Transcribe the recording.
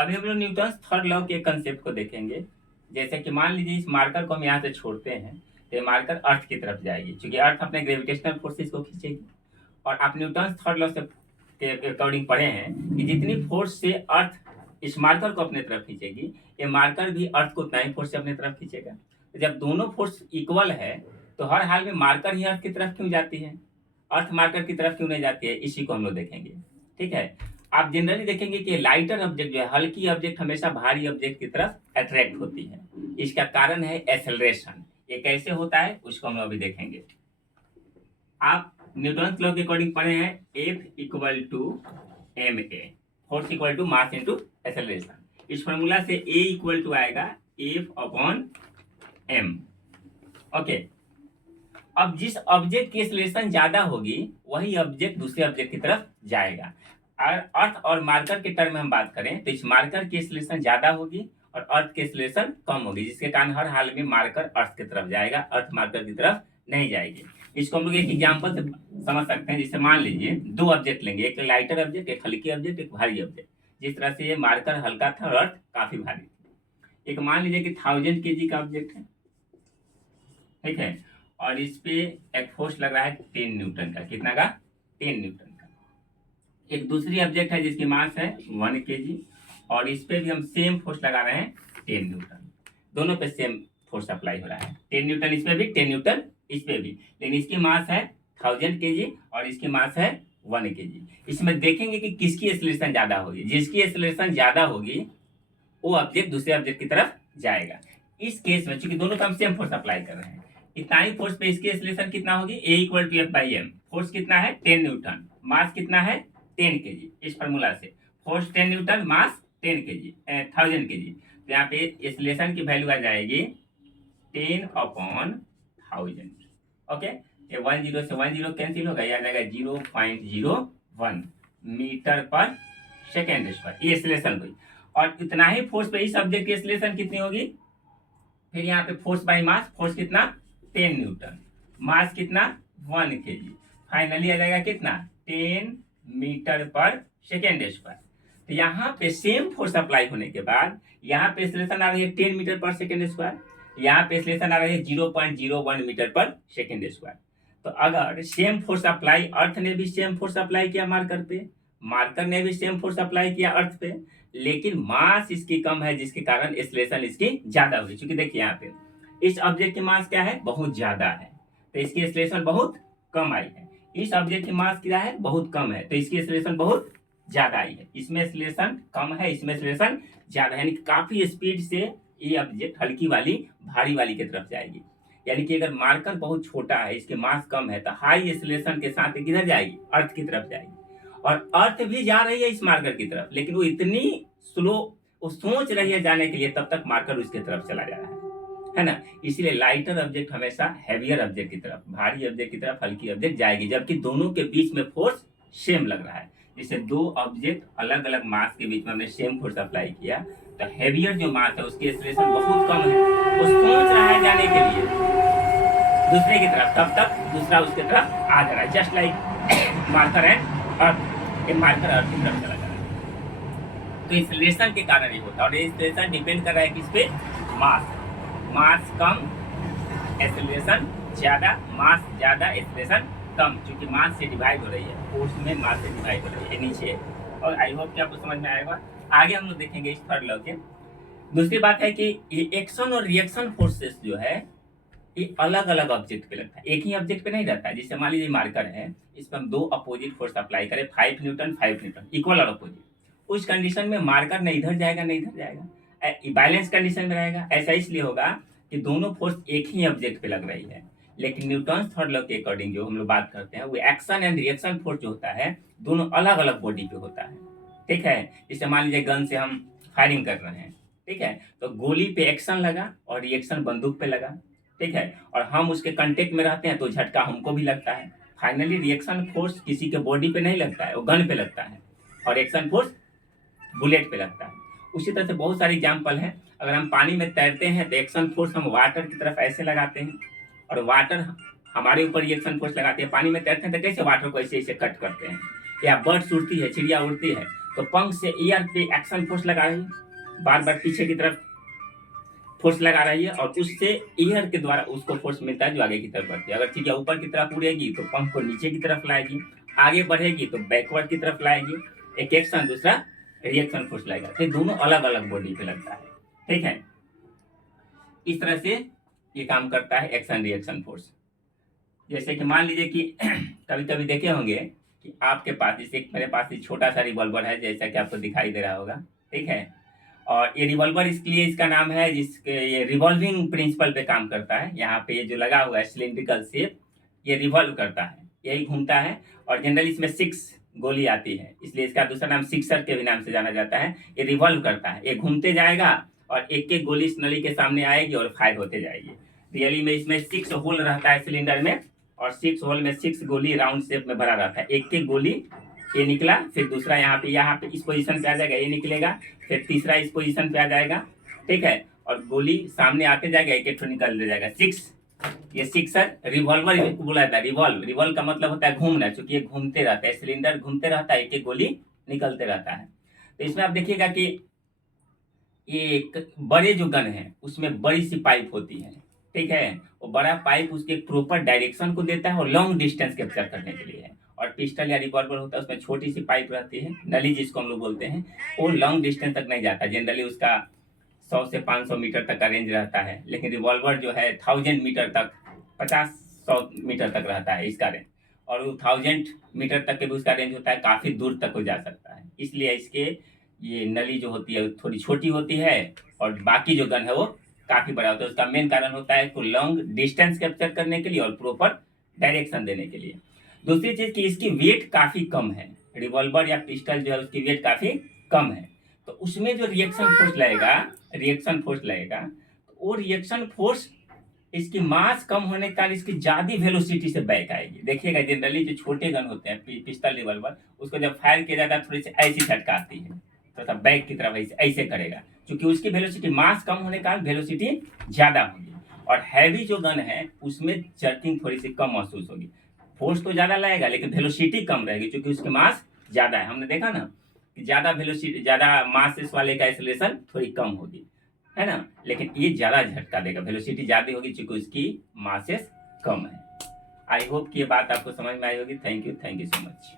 अभी हम लोग न्यूटन थर्ड लॉ के कंसेप्ट को देखेंगे। जैसे कि मान लीजिए इस मार्कर को हम यहाँ से छोड़ते हैं तो ये मार्कर अर्थ की तरफ जाएगी, क्योंकि अर्थ अपने ग्रेविटेशनल फोर्सेस को खींचेगी। और आप न्यूटन थर्ड लॉ से के अकॉर्डिंग पढ़े हैं कि जितनी फोर्स से अर्थ इस मार्कर को अपने तरफ खींचेगी, ये मार्कर भी अर्थ को उतना ही फोर्स से अपने तरफ खींचेगा। तो जब दोनों फोर्स इक्वल है तो हर हाल में मार्कर ही अर्थ की तरफ क्यों जाती है, अर्थ मार्कर की तरफ क्यों नहीं जाती है, इसी को हम लोग देखेंगे। ठीक है, आप जनरली देखेंगे कि लाइटर ऑब्जेक्ट जो है, हल्की ऑब्जेक्ट हमेशा भारी ऑब्जेक्ट की तरफ अट्रैक्ट होती है। इसका कारण है एक्सेलरेशन। ये कैसे होता है उसको हम लोग अभी देखेंगे। आप न्यूटन लॉ के अकॉर्डिंग पढ़े हैं F equal to M A, force equal to mass into acceleration. इस फॉर्मूला से A इक्वल टू आएगा F अपॉन m। ओके, अब जिस ऑब्जेक्ट की एक्सेलरेशन ज्यादा होगी वही ऑब्जेक्ट दूसरे ऑब्जेक्ट की तरफ जाएगा। और अर्थ और मार्कर के टर्म में हम बात करें तो इस मार्कर की एक्सेलरेशन ज्यादा होगी और अर्थ की एक्सेलरेशन कम होगी, जिसके कारण हर हाल में मार्कर अर्थ की तरफ जाएगा, अर्थ मार्कर की तरफ नहीं जाएगी। इसको हम लोग एक एग्जांपल से समझ सकते हैं। जैसे मान लीजिए दो ऑब्जेक्ट लेंगे, एक लाइटर ऑब्जेक्ट, एक हल्की ऑब्जेक्ट, एक भारी ऑब्जेक्ट। जिस तरह से ये मार्कर हल्का था और अर्थ काफी भारी थी। एक मान लीजिए कि 1000 kg का ऑब्जेक्ट है, ठीक है, और इस पे एक फोर्स लग रहा है 10 न्यूटन का। कितना का? 10 न्यूटन का। एक दूसरी ऑब्जेक्ट है जिसकी मास है 1 kg और इस पे भी हम सेम फोर्स लगा रहे हैं 10 न्यूटन। दोनों पे सेम फोर्स अप्लाई हो रहा है, 10 न्यूटन इस पे भी, 10 न्यूटन इस पे भी। लेकिन इसकी मास है 1000 kg और इसकी मास है 1 kg। इसमें देखेंगे कि किसकी एक्सेलरेशन ज्यादा होगी। जिसकी एक्सेलरेशन ज्यादा होगी वो ऑब्जेक्ट दूसरे ऑब्जेक्ट की तरफ जाएगा। इस केस में चूंकि दोनों का हम सेम फोर्स अप्लाई कर रहे हैं, इतना ही फोर्स पे इसकी एक्सेलरेशन कितना होगी, A equal to F by M. Force कितना है 10 न्यूटन, मास कितना है 10 kg। इस फॉर्मूला से फोर्स 10 न्यूटन, मास 10 kg, 1000 kg। तो यहाँ पे एक्सेलरेशन की वैल्यू आ जाएगी 10 अपॉन 1000। ओके, ये 10 से 10 कैंसिल होगा, ये आ जाएगा 0.01 मीटर पर सेकेंड स्क्वायर। ये एक्सेलरेशन हुई। और इतना ही फोर्स पे इस ऑब्जेक्ट की एक्सेलरेशन कितनी होगी, फिर यहाँ पे फोर्स बाई मास, फोर्स कितना 10 न्यूटन, मास कितना 1 kg। फाइनली आ जाएगा कितना 10 मीटर पर सेकेंड स्क्वायर। तो यहाँ पे सेम फोर्स अप्लाई होने के बाद यहाँ पे एक्सेलरेशन आ रही है 10 मीटर पर सेकेंड स्क्वायर, यहाँ पे एक्सेलरेशन आ रही है 0.01 मीटर पर सेकेंड स्क्वायर। तो अगर सेम फोर्स अप्लाई, अर्थ ने भी सेम फोर्स अप्लाई किया मार्कर पे, मार्कर ने भी सेम फोर्स अप्लाई किया अर्थ पे, लेकिन मास इसकी कम है जिसके कारण एक्सेलरेशन इसकी ज्यादा हुई। क्योंकि देखिए यहाँ पे इस ऑब्जेक्ट की मास क्या है, बहुत ज्यादा है, तो इसकी एक्सेलरेशन बहुत कम आई है। इस ऑब्जेक्ट की मास क्या है, बहुत कम है, तो इसकी एक्सेलरेशन बहुत ज्यादा आई है। इसमें एक्सेलरेशन कम है, इसमें एक्सेलरेशन ज्यादा है, यानी काफी स्पीड से ये ऑब्जेक्ट हल्की वाली भारी वाली की तरफ जाएगी। यानी कि अगर मार्कर बहुत छोटा है, इसके मास कम है, तो हाई एक्सेलरेशन के साथ किधर जाएगी, अर्थ की तरफ जाएगी। और अर्थ भी जा रही है इस मार्कर की तरफ, लेकिन वो इतनी स्लो, वो सोच रही है जाने के लिए, तब तक मार्कर उसकी तरफ चला जा रहा है ना। इसीलिए लाइटर ऑब्जेक्ट हमेशा हैवियर ऑब्जेक्ट की तरफ, भारी ऑब्जेक्ट की तरफ हल्की ऑब्जेक्ट जाएगी, जबकि दोनों के बीच में फोर्स सेम लग रहा है। जैसे दो ऑब्जेक्ट अलग अलग मास के बीच में हमने सेम फोर्स अप्लाई किया, तो हैवियर जो मास है उसकी एक्सेलरेशन बहुत कम है, वो सोच रहा है जाने के लिए दूसरे की तरफ, तब तक दूसरा उसके तरफ आ जा रहा है। Just like marker and earth, ये मार्कर अर्थ की तरफ चला जा रहा है। तो एक्सेलरेशन के कारण ये होता है, और ये एक्सेलरेशन डिपेंड कर रहा है किस पे, मास। मास कम, एक्सेलरेशन ज्यादा, मास ज्यादा, एक्सेलरेशन कम, क्योंकि मास से डिवाइड हो रही है, फोर्स में मास से डिवाइड हो रही है नीचे। और आई होप कि आपको समझ में आएगा। आगे हम लोग देखेंगे इस थर्ड लॉ के। दूसरी बात है कि ये एक्शन और रिएक्शन फोर्सेस जो है ये अलग अलग ऑब्जेक्ट पे लगता है, एक ही ऑब्जेक्ट पे नहीं रहता है। जैसे मान लीजिए मार्कर है, इस पर हम दो अपोजिट फोर्स अप्लाई करें, 5 न्यूटन 5 न्यूटन, इक्वल और अपोजिट, उस कंडीशन में मार्कर न इधर जाएगा न इधर जाएगा, बैलेंस कंडीशन में रहेगा। ऐसा इसलिए होगा कि दोनों फोर्स एक ही ऑब्जेक्ट पे लग रही है। लेकिन न्यूटन थर्ड लॉ के अकॉर्डिंग जो हम लोग बात करते हैं, वो एक्शन एंड रिएक्शन फोर्स जो होता है दोनों अलग अलग बॉडी पे होता है। ठीक है, जैसे मान लीजिए गन से हम फायरिंग कर रहे हैं, ठीक है, तो गोली पे एक्शन लगा और रिएक्शन बंदूक पे लगा, ठीक है, और हम उसके कांटेक्ट में रहते हैं तो झटका हमको भी लगता है। फाइनली रिएक्शन फोर्स किसी के बॉडी पे नहीं लगता है, वो गन पे लगता है, और एक्शन फोर्स बुलेट पे लगता है। उसी तरह से बहुत सारी एग्जाम्पल है। अगर हम पानी में तैरते हैं तो एक्शन फोर्स हम वाटर की तरफ ऐसे लगाते हैं, और वाटर हमारे ऊपर रिएक्शन फोर्स लगाते हैं। पानी में तैरते हैं तो कैसे वाटर को ऐसे ऐसे कट करते हैं, या बर्ड्स उड़ती है, चिड़िया उड़ती है, तो पंख से ईयर पे एक्शन फोर्स लगा रही है, बार बार पीछे की तरफ फोर्स लगा रही है, और उससे ईयर के द्वारा उसको फोर्स मिलता है जो आगे की तरफ बढ़ती है। अगर चीजें ऊपर की तरफ उड़ेगी तो पंख को नीचे की तरफ लाएगी, आगे बढ़ेगी तो बैकवर्ड की तरफ लाएगी। एक एक्शन, दूसरा रिएक्शन फोर्स लाएगा। तो दोनों अलग अलग बॉडी पे लगता है, ठीक है। इस तरह से ये काम करता है एक्शन रिएक्शन फोर्स। जैसे कि मान लीजिए कि कभी कभी देखे होंगे कि आपके पास, जैसे मेरे पास एक छोटा सा रिवॉल्वर है, जैसा कि आपको दिखाई दे रहा होगा, ठीक है। और ये रिवॉल्वर इसलिए इसका नाम है जिसके ये रिवॉल्विंग प्रिंसिपल पे काम करता है। यहाँ पे ये जो लगा हुआ है सिलिंड्रिकल शेप, ये रिवॉल्व करता है, यही घूमता है। और जनरली इसमें 6 गोली आती है, इसलिए इसका दूसरा नाम सिक्सर के भी नाम से जाना जाता है। ये रिवॉल्व करता है, ये घूमते जाएगा और एक एक गोली इस नली के सामने आएगी और फायर होते जाएगी। रियली में इसमें 6 होल रहता है सिलेंडर में, और 6 होल में 6 गोली राउंड शेप में भरा रहता है। एक एक गोली ये निकला, फिर दूसरा यहाँ पे इस पोजीशन पे आ जाएगा, ये निकलेगा, फिर तीसरा इस पोजीशन पे आ जाएगा, ठीक है। और गोली सामने आते जाएगा, एक एक निकल जाएगा। 6, ये सिक्सर रिवॉल्वर बोला जाता है। रिवॉल्व का मतलब होता है घूमना, क्योंकि ये घूमते रहता है, सिलेंडर घूमते रहता है, एक एक गोली निकलते रहता है। तो इसमें आप देखिएगा कि ये बड़े जो गन है उसमें बड़ी सी पाइप होती है, ठीक है। वो बड़ा पाइप उसके प्रॉपर डायरेक्शन को देता है और लॉन्ग डिस्टेंस कैप्चर करने के लिए है। और पिस्टल या रिवॉल्वर होता है, उसमें छोटी सी पाइप रहती है, नली जिसको हम लोग बोलते हैं, वो लॉन्ग डिस्टेंस तक नहीं जाता। जनरली उसका 100 से 500 मीटर तक का रेंज रहता है, लेकिन रिवॉल्वर जो है 1000 मीटर तक, 50-100 मीटर तक रहता है इसका रेंज। और वो 1000 मीटर तक के भी उसका रेंज होता है, काफ़ी दूर तक हो जा सकता है। इसलिए इसके ये नली जो होती है थोड़ी छोटी होती है, और बाकी जो गन है वो काफ़ी बड़ा होता है। उसका मेन कारण होता है इसको लॉन्ग डिस्टेंस कैप्चर करने के लिए और प्रॉपर डायरेक्शन देने के लिए। दूसरी चीज़ कि इसकी वेट काफ़ी कम है, रिवॉल्वर या पिस्टल जो है उसकी वेट काफ़ी कम है। तो उसमें जो रिएक्शन फोर्स लगेगा, तो वो रिएक्शन फोर्स इसकी मास कम होने के कारण इसकी ज़्यादा वेलोसिटी से बैक आएगी। देखिएगा जनरली जो छोटे गन होते हैं पिस्टल रिवॉल्वर, उसको जब फायर किया जाता है थोड़ी सी ऐसी झटका आती है, थोड़ा सा बैक की तरफ ऐसे करेगा, क्योंकि उसकी वेलोसिटी मास कम होने के कारण वेलोसिटी ज़्यादा होगी। और हैवी जो गन है उसमें जर्किंग थोड़ी सी कम महसूस होगी। फोर्स तो ज़्यादा लाएगा लेकिन वेलोसिटी कम रहेगी, क्योंकि उसकी मास ज़्यादा है। हमने देखा ना कि ज़्यादा वेलोसिटी, ज़्यादा मासेस वाले का एक्सेलरेशन थोड़ी कम होगी, है ना। लेकिन ये ज़्यादा झटका देगा, वेलोसिटी ज़्यादा होगी क्योंकि उसकी मासेस कम है। आई होप कि ये बात आपको समझ में आई होगी। Thank you so much.